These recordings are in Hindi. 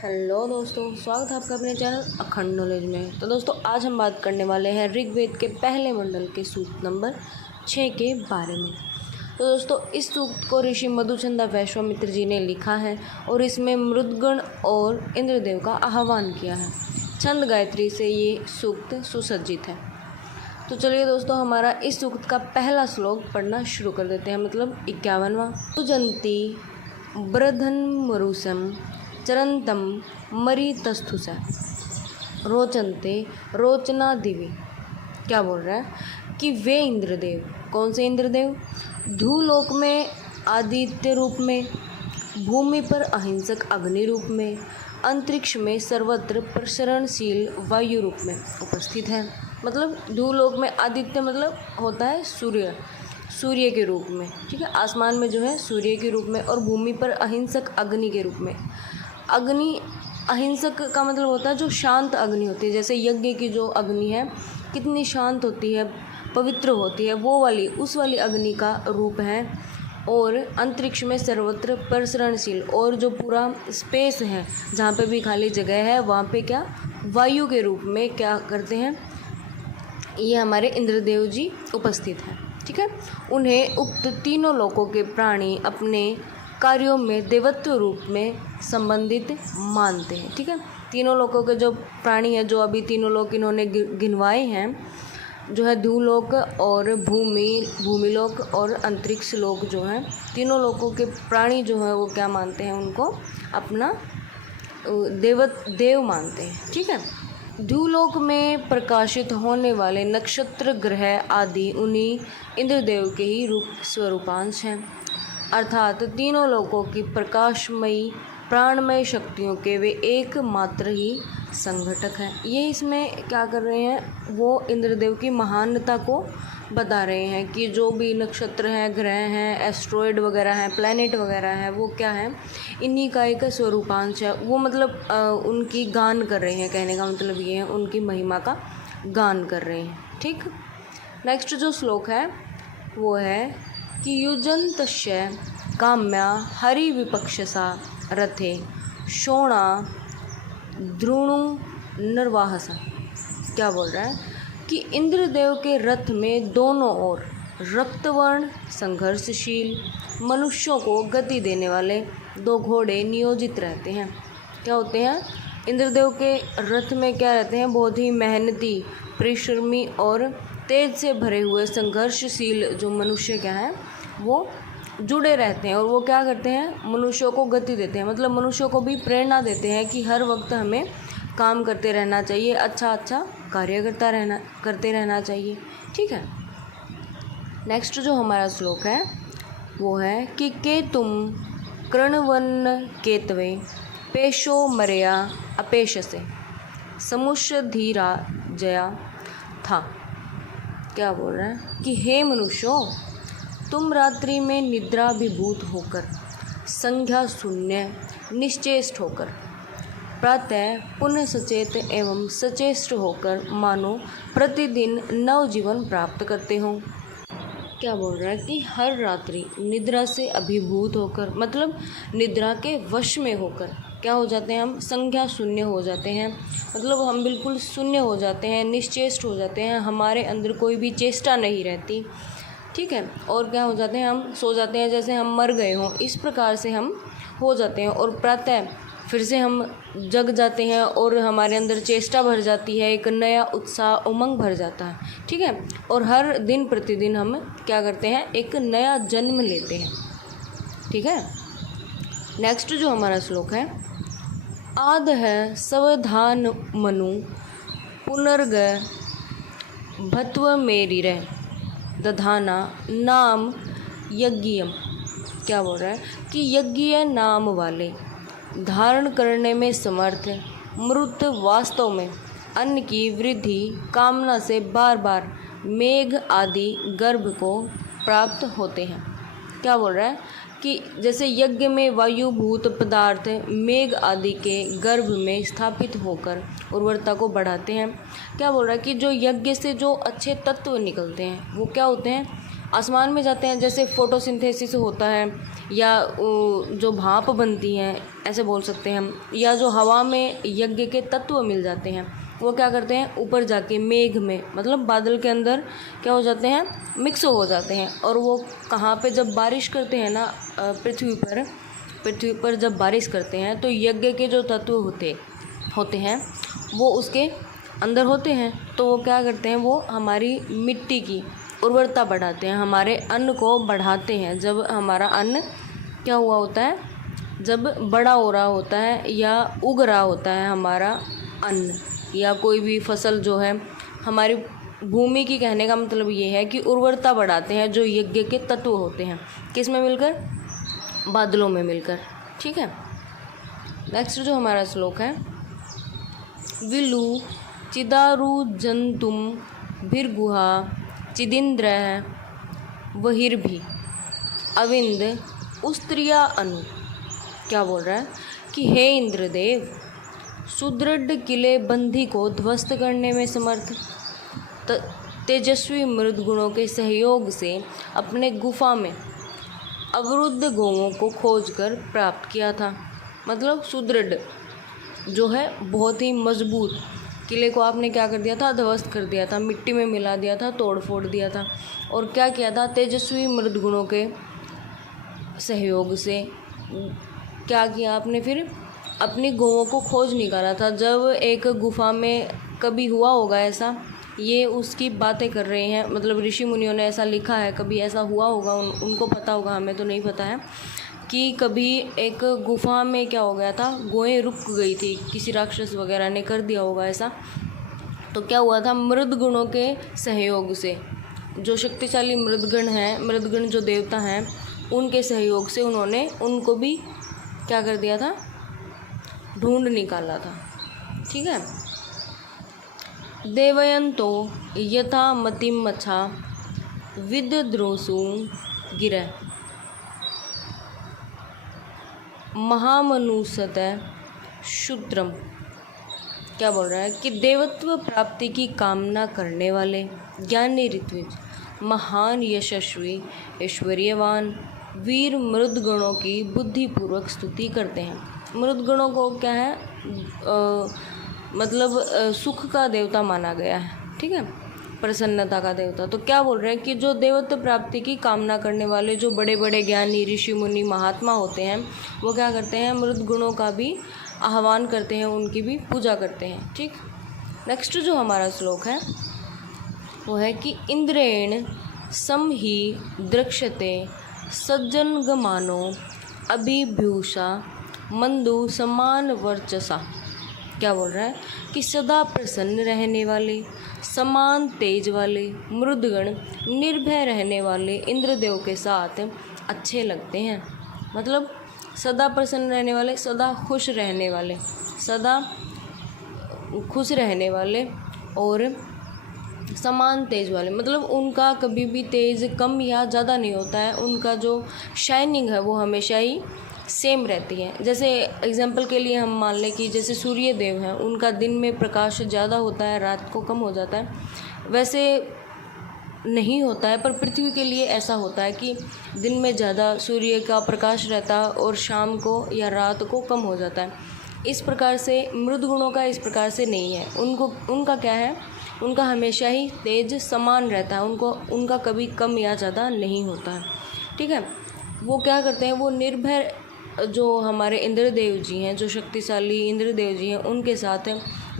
हेलो दोस्तों, स्वागत है आपका अपने चैनल अखंड नॉलेज में। तो दोस्तों, आज हम बात करने वाले हैं ऋग्वेद के पहले मंडल के सूक्त नंबर 6 के बारे में। तो दोस्तों, इस सूक्त को ऋषि मधुचंदा वैश्वामित्र जी ने लिखा है और इसमें मृदगण और इंद्रदेव का आह्वान किया है। छंद गायत्री से ये सूक्त सुसज्जित है। तो चलिए दोस्तों, हमारा इस सूक्त का पहला श्लोक पढ़ना शुरू कर देते हैं, मतलब 51वां। सुजंती ब्रधन मरुसम चरंतम मरीतस्थुष रोचनते रोचना दिवी। क्या बोल रहा है कि वे इंद्रदेव, कौन से इंद्रदेव? धूलोक में आदित्य रूप में, भूमि पर अहिंसक अग्नि रूप में, अंतरिक्ष में सर्वत्र प्रसरणशील वायु रूप में उपस्थित है। मतलब धूलोक में आदित्य मतलब होता है सूर्य के रूप में, ठीक है, आसमान में जो है सूर्य के रूप में, और भूमि पर अहिंसक अग्नि के रूप में। अग्नि, अहिंसक का मतलब होता है जो शांत अग्नि होती है, जैसे यज्ञ की जो अग्नि है कितनी शांत होती है, पवित्र होती है, वो वाली, उस वाली अग्नि का रूप है। और अंतरिक्ष में सर्वत्र प्रसरणशील, और जो पूरा स्पेस है जहाँ पे भी खाली जगह है वहाँ पे क्या वायु के रूप में क्या करते हैं, ये हमारे इंद्रदेव जी उपस्थित हैं। ठीक है, उन्हें उक्त तीनों लोकों के प्राणी अपने कार्यों में देवत्व रूप में संबंधित मानते हैं। ठीक है, तीनों लोकों के जो प्राणी हैं, जो अभी तीनों लोक इन्होंने गिनवाए हैं, जो है धूलोक और भूमिलोक और अंतरिक्ष लोक, जो हैं तीनों लोकों के प्राणी जो हैं वो क्या मानते हैं, उनको अपना देव मानते हैं। ठीक है, धूलोक में प्रकाशित होने वाले नक्षत्र, ग्रह आदि उन्हीं इंद्रदेव के ही रूप स्वरूपांश हैं, अर्थात तीनों लोकों की प्रकाशमयी प्राणमय शक्तियों के वे एकमात्र ही संघटक हैं। ये इसमें क्या कर रहे हैं, वो इंद्रदेव की महानता को बता रहे हैं कि जो भी नक्षत्र हैं, ग्रह हैं, एस्ट्रॉयड वगैरह हैं, प्लैनेट वगैरह हैं, वो क्या है, इन्हीं का एक स्वरूपांश है। वो मतलब उनकी गान कर रहे हैं, कहने का मतलब ये है, उनकी महिमा का गान कर रहे हैं। ठीक, नेक्स्ट जो श्लोक है वो है कि युजन्तस्य काम्या हरिविपक्षसा रथे शोणा द्रोणु निर्वाहसा। क्या बोल रहा है कि इंद्रदेव के रथ में दोनों ओर रक्तवर्ण संघर्षशील मनुष्यों को गति देने वाले दो घोड़े नियोजित रहते हैं। क्या होते हैं? इंद्रदेव के रथ में क्या रहते हैं? बहुत ही मेहनती, परिश्रमी और तेज से भरे हुए संघर्षशील जो मनुष्य क्या है वो जुड़े रहते हैं, और वो क्या करते हैं, मनुष्यों को गति देते हैं, मतलब मनुष्यों को भी प्रेरणा देते हैं कि हर वक्त हमें काम करते रहना चाहिए, अच्छा कार्य करते रहना चाहिए। ठीक है, नेक्स्ट जो हमारा श्लोक है वो है कि के तुम कृणवन्न केतवे पेशो मरया अपेशसे समुष्य धीरा जया था। क्या बोल रहा है कि हे मनुष्यों, तुम रात्रि में निद्राभिभूत होकर, संज्ञा शून्य, निश्चेष्ट होकर, प्रातः पुनः सचेत एवं सचेष्ट होकर मानो प्रतिदिन नव जीवन प्राप्त करते हो। क्या बोल रहा है कि हर रात्रि निद्रा से अभिभूत होकर, मतलब निद्रा के वश में होकर क्या हो जाते हैं, हम संज्ञा शून्य हो जाते हैं, मतलब हम बिल्कुल शून्य हो जाते हैं, निश्चेष्ट हो जाते हैं, हमारे अंदर कोई भी चेष्टा नहीं रहती। ठीक है, और क्या हो जाते हैं, हम सो जाते हैं जैसे हम मर गए हों, इस प्रकार से हम हो जाते हैं, और प्रातः फिर से हम जग जाते हैं और हमारे अंदर चेष्टा भर जाती है, एक नया उत्साह, उमंग भर जाता है। ठीक है, और हर दिन प्रतिदिन हम क्या करते हैं, एक नया जन्म लेते हैं। ठीक है, नेक्स्ट जो हमारा श्लोक है, आद है सवधान मनु पुनर्ग भत्व मेरी रे दधाना नाम यज्ञियम। क्या बोल रहा है कि यज्ञीय नाम वाले, धारण करने में समर्थ मृत वास्तव में अन्न की वृद्धि कामना से बार बार मेघ आदि गर्भ को प्राप्त होते हैं। क्या बोल रहा है कि जैसे यज्ञ में वायुभूत पदार्थ मेघ आदि के गर्भ में स्थापित होकर उर्वरता को बढ़ाते हैं। क्या बोल रहा है कि जो यज्ञ से जो अच्छे तत्व निकलते हैं वो क्या होते हैं, आसमान में जाते हैं, जैसे फोटोसिंथेसिस होता है, या जो भाप बनती हैं ऐसे बोल सकते हैं हम, या जो हवा में यज्ञ के तत्व मिल जाते हैं वो क्या करते हैं, ऊपर जाके मेघ में, मतलब बादल के अंदर क्या हो जाते हैं, मिक्स हो जाते हैं। और वो कहाँ पे जब बारिश करते हैं ना, पृथ्वी पर जब बारिश करते हैं तो यज्ञ के जो तत्व होते हैं वो उसके अंदर होते हैं। तो वो क्या करते हैं, वो हमारी मिट्टी की उर्वरता बढ़ाते हैं, हमारे अन्न को बढ़ाते हैं। जब हमारा अन्न क्या हुआ होता है, जब बड़ा हो रहा होता है या उग रहा होता है हमारा अन्न या कोई भी फसल जो है हमारी भूमि की, कहने का मतलब ये है कि उर्वरता बढ़ाते हैं जो यज्ञ के तत्व होते हैं, किस में मिलकर, बादलों में मिलकर। ठीक है, नेक्स्ट जो हमारा श्लोक है, विलु चिदारु जंतुम भीर्गुहा चिदिंद्र वहिर्भि अविंद उस्त्रिया अनु। क्या बोल रहा है कि हे इंद्रदेव, सुदृढ़ किले बंदी को ध्वस्त करने में समर्थ तेजस्वी मृद गुणों के सहयोग से अपने गुफा में अवरुद्ध गोवों को खोजकर प्राप्त किया था। मतलब सुदृढ़ जो है बहुत ही मजबूत किले को आपने क्या कर दिया था, ध्वस्त कर दिया था, मिट्टी में मिला दिया था, तोड़ फोड़ दिया था। और क्या किया था, तेजस्वी मृद गुणों के सहयोग से क्या किया आपने, फिर अपनी गौओं को खोज निकाला था। जब एक गुफा में, कभी हुआ होगा ऐसा, ये उसकी बातें कर रहे हैं, मतलब ऋषि मुनियों ने ऐसा लिखा है, कभी ऐसा हुआ होगा, उनको पता होगा, हमें तो नहीं पता है, कि कभी एक गुफा में क्या हो गया था, गौएं रुक गई थी, किसी राक्षस वगैरह ने कर दिया होगा ऐसा। तो क्या हुआ था, मृद गुणों के सहयोग से, जो शक्तिशाली मृदगण हैं, मृदगण जो देवता हैं, उनके सहयोग से उन्होंने उनको भी क्या कर दिया था, ढूंढ निकाला था। ठीक है, देवयंतो यथा मतिम मच्छा विद्रोसु गिरह महामनुषत शूद्रम। क्या बोल रहा है कि देवत्व प्राप्ति की कामना करने वाले ज्ञानी ऋत्विज, महान यशस्वी ऐश्वर्यवान वीर मृदगणों की बुद्धिपूर्वक स्तुति करते हैं। मृदगणों को क्या है, मतलब सुख का देवता माना गया है। ठीक है, प्रसन्नता का देवता। तो क्या बोल रहे हैं कि जो देवत्व प्राप्ति की कामना करने वाले जो बड़े बड़े ज्ञानी ऋषि मुनि महात्मा होते हैं, वो क्या करते हैं, मृद गुणों का भी आह्वान करते हैं, उनकी भी पूजा करते हैं। ठीक, नेक्स्ट जो हमारा श्लोक है वो है कि इंद्रेण सम ही द्रक्ष्यते सज्जनगमानो अभिभूषा मंदु समान वर्चसा। क्या बोल रहा है कि सदा प्रसन्न रहने वाले, समान तेज वाले मृदगण निर्भय रहने वाले इंद्रदेव के साथ अच्छे लगते हैं। मतलब सदा प्रसन्न रहने वाले, सदा खुश रहने वाले, सदा खुश रहने वाले और समान तेज वाले, मतलब उनका कभी भी तेज कम या ज़्यादा नहीं होता है, उनका जो शाइनिंग है वो हमेशा ही सेम रहती है। जैसे एग्जाम्पल के लिए हम मान लें कि जैसे सूर्य देव हैं, उनका दिन में प्रकाश ज़्यादा होता है, रात को कम हो जाता है, वैसे नहीं होता है, पर पृथ्वी के लिए ऐसा होता है कि दिन में ज़्यादा सूर्य का प्रकाश रहता है और शाम को या रात को कम हो जाता है। इस प्रकार से मृद गुणों का इस प्रकार से नहीं है, उनका क्या है, उनका हमेशा ही तेज समान रहता है, उनका कभी कम या ज़्यादा नहीं होता है। ठीक है, वो क्या करते हैं, वो निर्भय, जो हमारे इंद्रदेव जी हैं, जो शक्तिशाली इंद्रदेव जी हैं, उनके साथ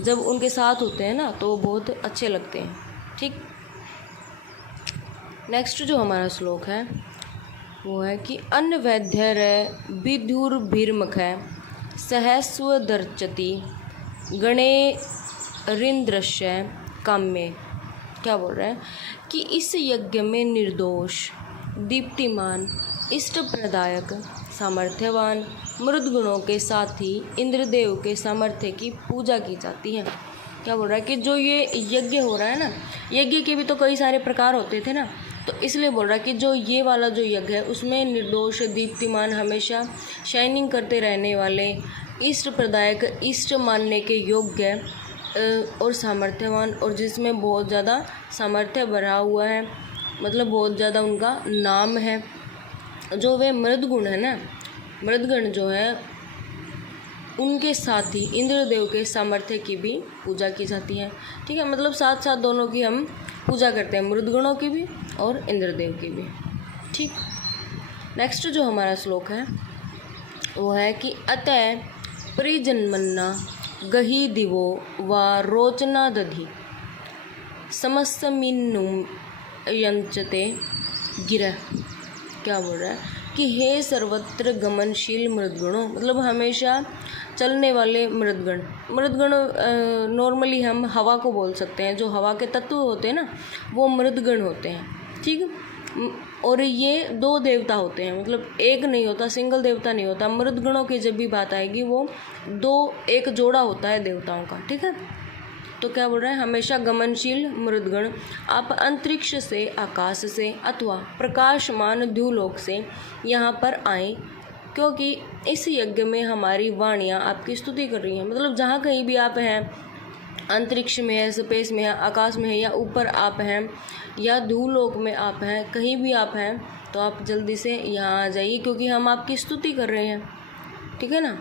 जब उनके साथ होते हैं ना, तो वो बहुत अच्छे लगते हैं। ठीक, नेक्स्ट जो हमारा श्लोक है वो है कि अन्न वैद्यर विधुर्भिर्मुख सहस्वदर्चति गणे रिंद्रश्य काम्य। क्या बोल रहा है कि इस यज्ञ में निर्दोष, दीप्तिमान, इष्ट प्रदायक, सामर्थ्यवान मृद गुणों के साथ ही इंद्रदेव के सामर्थ्य की पूजा की जाती है। क्या बोल रहा है कि जो ये यज्ञ हो रहा है ना, यज्ञ के भी तो कई सारे प्रकार होते थे ना, तो इसलिए बोल रहा है कि जो ये वाला जो यज्ञ है उसमें निर्दोष, दीप्तिमान, हमेशा शाइनिंग करते रहने वाले, इष्ट प्रदायक, इष्ट मानने के योग्य और सामर्थ्यवान, और जिसमें बहुत ज़्यादा सामर्थ्य भरा हुआ है, मतलब बहुत ज़्यादा उनका नाम है। जो वे मृदगुण है ना, मृदगण जो है उनके साथ ही इंद्रदेव के सामर्थ्य की भी पूजा की जाती है। ठीक है, मतलब साथ साथ दोनों की हम पूजा करते हैं, मृदगणों की भी और इंद्रदेव की भी। ठीक, नेक्स्ट जो हमारा श्लोक है वो है कि अतः परिजन्मन्ना गही दिवो व रोचना दधि समस्तमिन्नुम यंचते गिरह। क्या बोल रहा है कि हे सर्वत्र गमनशील मृदगणों, मतलब हमेशा चलने वाले मृदगण। मृदगण नॉर्मली हम हवा को बोल सकते हैं, जो हवा के तत्व होते हैं ना वो मृदगण होते हैं। ठीक, और ये 2 देवता होते हैं, मतलब एक नहीं होता, सिंगल देवता नहीं होता। मृदगणों की जब भी बात आएगी वो 2 एक जोड़ा होता है देवताओं का। ठीक है, तो क्या बोल रहा है, हमेशा गमनशील मृदगण आप अंतरिक्ष से, आकाश से अथवा प्रकाशमान द्युलोक से यहाँ पर आएँ, क्योंकि इस यज्ञ में हमारी वाणियाँ आपकी स्तुति कर रही हैं। मतलब जहाँ कहीं भी आप हैं, अंतरिक्ष में है, स्पेस में है, आकाश में है, या ऊपर आप हैं, या द्युलोक में आप हैं, कहीं भी आप हैं, तो आप जल्दी से यहाँ आ जाइए, क्योंकि हम आपकी स्तुति कर रहे हैं। ठीक है ना।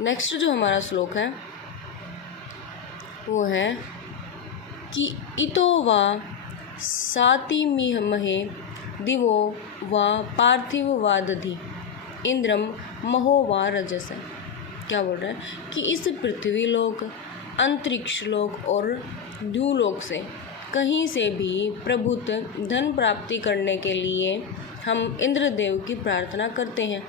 नेक्स्ट जो हमारा श्लोक है वो है कि इतो वा सातिमहे दिवो वा पार्थिव वा दधि इंद्रम महो वा रजस। क्या बोल रहा है कि इस पृथ्वी लोक, अंतरिक्ष लोक और द्युलोक से कहीं से भी प्रभुत्व धन प्राप्ति करने के लिए हम इंद्रदेव की प्रार्थना करते हैं।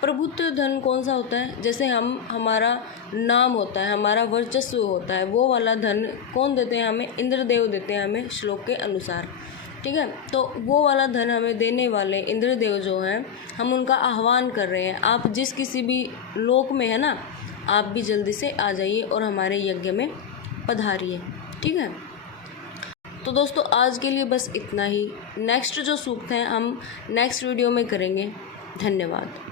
प्रभुत्व धन कौन सा होता है, जैसे हमारा नाम होता है, हमारा वर्चस्व होता है, वो वाला धन कौन देते हैं हमें, इंद्रदेव देते हैं हमें श्लोक के अनुसार। ठीक है, तो वो वाला धन हमें देने वाले इंद्रदेव जो हैं, हम उनका आह्वान कर रहे हैं। आप जिस किसी भी लोक में है ना, आप भी जल्दी से आ जाइए और हमारे यज्ञ में पधारिए। ठीक है, तो दोस्तों आज के लिए बस इतना ही। नेक्स्ट जो सूक्त हैं हम नेक्स्ट वीडियो में करेंगे। धन्यवाद।